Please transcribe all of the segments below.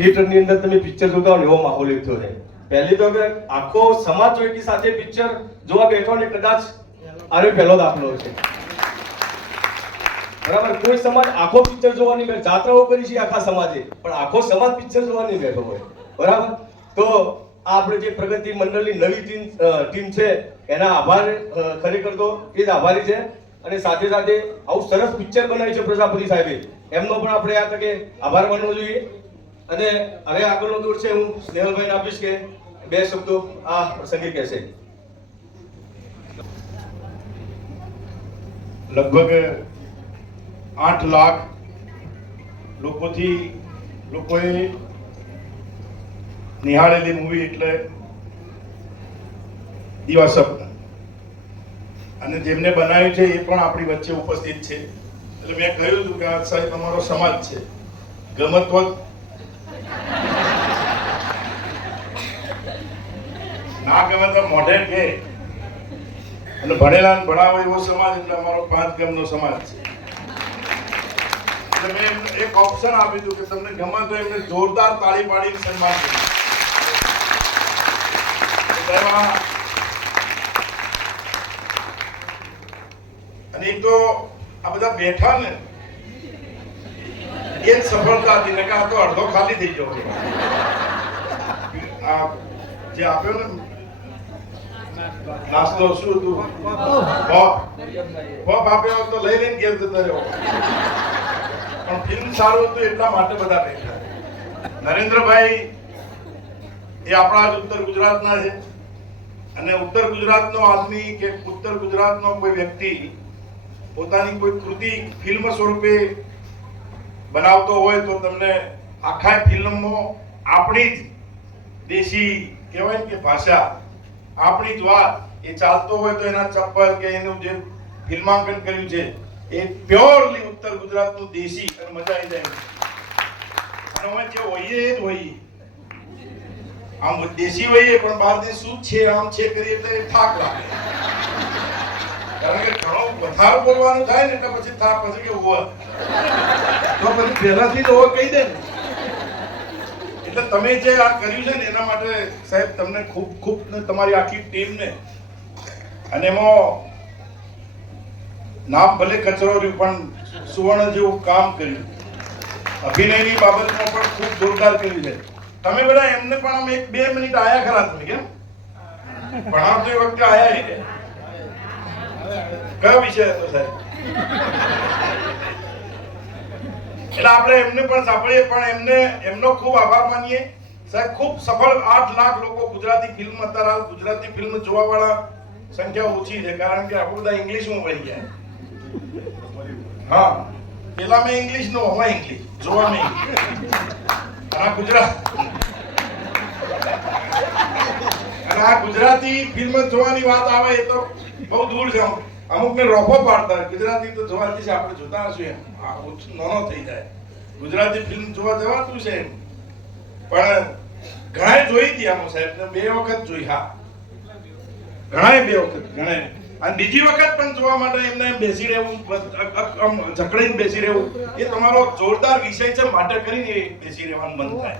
થિયેટરની અંદર તમે પિક્ચર જોતા હો ને એવો માહોલ એક થયો છે. પહેલી તો કે આખો સમાજ જો એકી સાથે પિક્ચર જોવા બેઠો ને કદાચ આનો પહેલો દાખલો છે. બરાબર, કોઈ સમાજ આખો પિક્ચર જોવા નહીં બેઠો, જાત્રાઓ કરી છે આખા સમાજે, પણ આખો સમાજ પિક્ચર જોવા નહીં બેઠો હોય. બરાબર, તો આપણે જે પ્રગતિ મંડળની નવી ટીમ છે એના આભાર ખરેખર તો એ જ આભારી છે. અને સાથે સાથે આવું સરસ પિક્ચર બનાવ્યું છે પ્રજાપતિ સાહેબે, એમનો પણ આપણે આ તકે આભાર માનવો જોઈએ. અને હવે આગળનો દોર છે, હું સ્નેહલભાઈને આપીશ કે બે શબ્દો આ પ્રસંગે કહેશે. લગભગ 8 લાખ લોકોએ નિહાળેલી મૂવી એટલે દીવા સપના, અને જેમને બનાવ્યું છે એ પણ આપણી વચ્ચે ઉપસ્થિત છે. એટલે મેં કહ્યું હતું કે આ સાહેબ અમારો સમાજ છે, ગમત ના ગમે તો મોઢે કે, અને ભણેલા ભણાવો એવો સમાજ એટલે અમારો 5 ગામનો સમાજ છે. એટલે મેં એક ઓપ્શન આપ્યું હતું કે તમને ગમે તો એમને જોરદાર તાળી પાડીને સન્માન કર્યું. અને એક તો આ બધા બેઠા ને એ જ સફળતા હતી, ને કે આ તો અડધો ખાલી થઈ ગયો. આ જે આપ્યો ને નાસ્તો, શું હતું, પપ આપ્યો તો લઈ લઈને ઘેર જતો રહ્યો. પણ ફિલ્મ સારું હતું એટલા માટે બધા બેઠા. નરેન્દ્રભાઈ એ આપણા જ ઉત્તર ગુજરાતના છે, અને ઉત્તર ગુજરાતનો આદમી કે ઉત્તર ગુજરાતનો કોઈ વ્યક્તિ પોતાની કોઈ કૃતિ ફિલ્મ સ્વરૂપે બનાવતો હોય તો તમને આખા ફિલ્મમાં આપણી જ દેશી કહેવાય કે ભાષા, આપણી જ વાત એ ચાલતો હોય તો એના ચપ્પલ કે એનું જે ફિલ્માંકન કર્યું છે એ પ્યોરલી ઉત્તર ગુજરાતનું દેશી, અને મજા આવી જાય. અને અમે જે હોઈએ એ જ હોઈએ, આમ દેશી હોઈએ પણ બહારથી શું છે આમ છે કરીએ એટલે થાક લાગે. કારણ કે ઘણો વધારે બોલવાનું થાય ને એટલે પછી થાક, પછી કે ઓવર, તો પછી પહેલાથી જ ઓવર કહી દે ને. એટલે તમે જે આ કર્યું છે ને એના માટે સાહેબ તમને ખૂબ ખૂબ, તમારી આખી ટીમને, અને એમાં નામ ભલે કચરો રહ્યું પણ સુવર્ણ જેવું કામ કર્યું. અભિનયની બાબતમાં પણ ખૂબ જોરદાર કર્યું છે. તમે બધા એમને પણ આમ 1-2 મિનિટ આયા ખરા, તમે કેમ ભણાવતી વખતે આયા કે કયો વિષય હતો સાહેબ? એટલે આપણે એમને પણ સાંભળીએ, પણ એમનો ખૂબ આભાર માનીએ. સાહેબ ખૂબ સફળ 8 લાખ લોકો ગુજરાતી ફિલ્મ, અત્યારે ગુજરાતી ફિલ્મ જોવા વાળા સંખ્યા ઓછી છે, કારણ કે આપણે બધા ઇંગ્લિશમાં વળી ગયા. હા, પેલા મેં ઇંગ્લિશ નો, હવે ઇંગ્લિશ જોવા મેં આ ગુજરાતી ફિલ્મ જોવાની વાત આવે એ તો બહુ દૂર છે. અમુક ને રોફો પાડતા ગુજરાતી તો જોવાતી છે, આપણે જોતા હશું એમ નાનો થઈ જાય. ગુજરાતી ફિલ્મ જોવા જવાતું છે એમ, પણ ઘણાએ જોઈ હતી આમ સાહેબ, 2 વખત જોઈ. હા, ઘણાએ 2 વખત, ઘણાએ. અને બીજી વખત પણ જોવા માટે એમને બેસી રહેવું, જકડીને બેસી રહેવું, એ તમારો જોરદાર વિષય છે, માટે કરીને બેસી રહેવાનું મન થાય.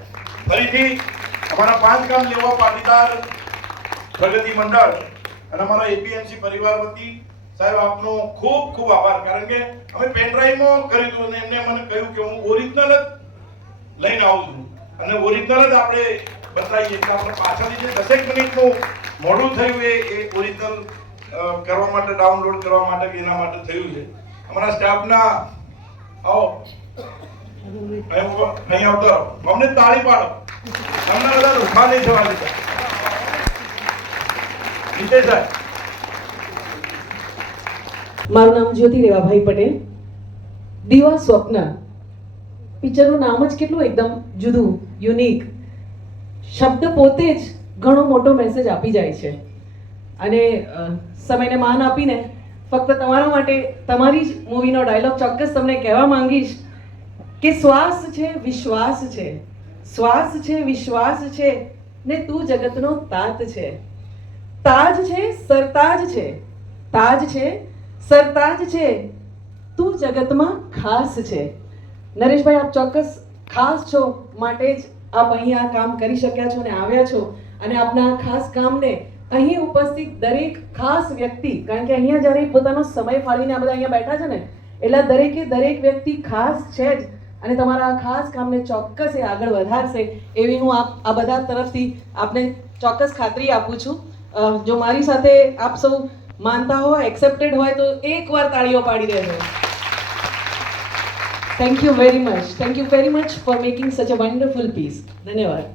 ફરીથી અમારા 5 ગામ લેવા પાટીદાર પ્રગતિ મંડળ અને અમારા એપીએમસી પરિવાર વતી સાહેબ આપનો ખૂબ ખૂબ આભાર. કારણ કે અમે પેનડ્રાઈવમાં કર્યું હતું અને એમને મને કહ્યું કે હું ઓરિજિનલ જ લઈને આવું છું, અને ઓરિજિનલ જ આપણે બતાવીએ. એટલે આપણે પાછળથી જે 10 મિનિટનું મોડું થયું એ ઓરિજિનલ કરવા માટે, ડાઉનલોડ કરવા માટે કે એના માટે થયું છે. અમારા સ્ટાફના આવો અહીં આવતો, અમને તાળી પાડો, તમને બધા ઉભા નહીં થવા દેતા. નીચે સાહેબ. મારું નામ જ્યોતિ રેવાભાઈ પટેલ. દીવા સ્વપ્ન પિક્ચરનું નામ જ કેટલું એકદમ જુદું, યુનિક. શબ્દ પોતે જ ઘણો મોટો મેસેજ આપી જાય છે. અને સમયને માન આપીને ફક્ત તમારા માટે તમારી જ મૂવીનો ડાયલોગ ચોક્કસ તમને કહેવા માંગીશ કે શ્વાસ છે વિશ્વાસ છે, શ્વાસ છે વિશ્વાસ છે, ને તું જગતનો તાત છે. તાજ છે સરતાજ છે, તાજ છે સરતાજ છે, તું જગતમાં ખાસ છે. નરેશભાઈ, આપ ચોક્કસ ખાસ છો, માટે જ આપ અહીં આ કામ કરી શક્યા છો અને આવ્યા છો અને આપના આ ખાસ કામને અહીં ઉપસ્થિત દરેક ખાસ વ્યક્તિ, કારણ કે અહીંયા જ્યારે પોતાનો સમય ફાળવીને આ બધા અહીંયા બેઠા છે ને, એટલે દરેકે દરેક વ્યક્તિ ખાસ છે જ અને તમારા આ ખાસ કામને ચોક્કસ એ આગળ વધારશે એવી હું આ બધા તરફથી આપને ચોક્કસ ખાતરી આપું છું. જો મારી સાથે આપ સૌ માનતા હોય, એક્સેપ્ટેડ હોય તો એકવાર તાળીઓ પાડી દેજો. Thank you very much. Thank you very much for making such a wonderful piece. ધન્યવાદ.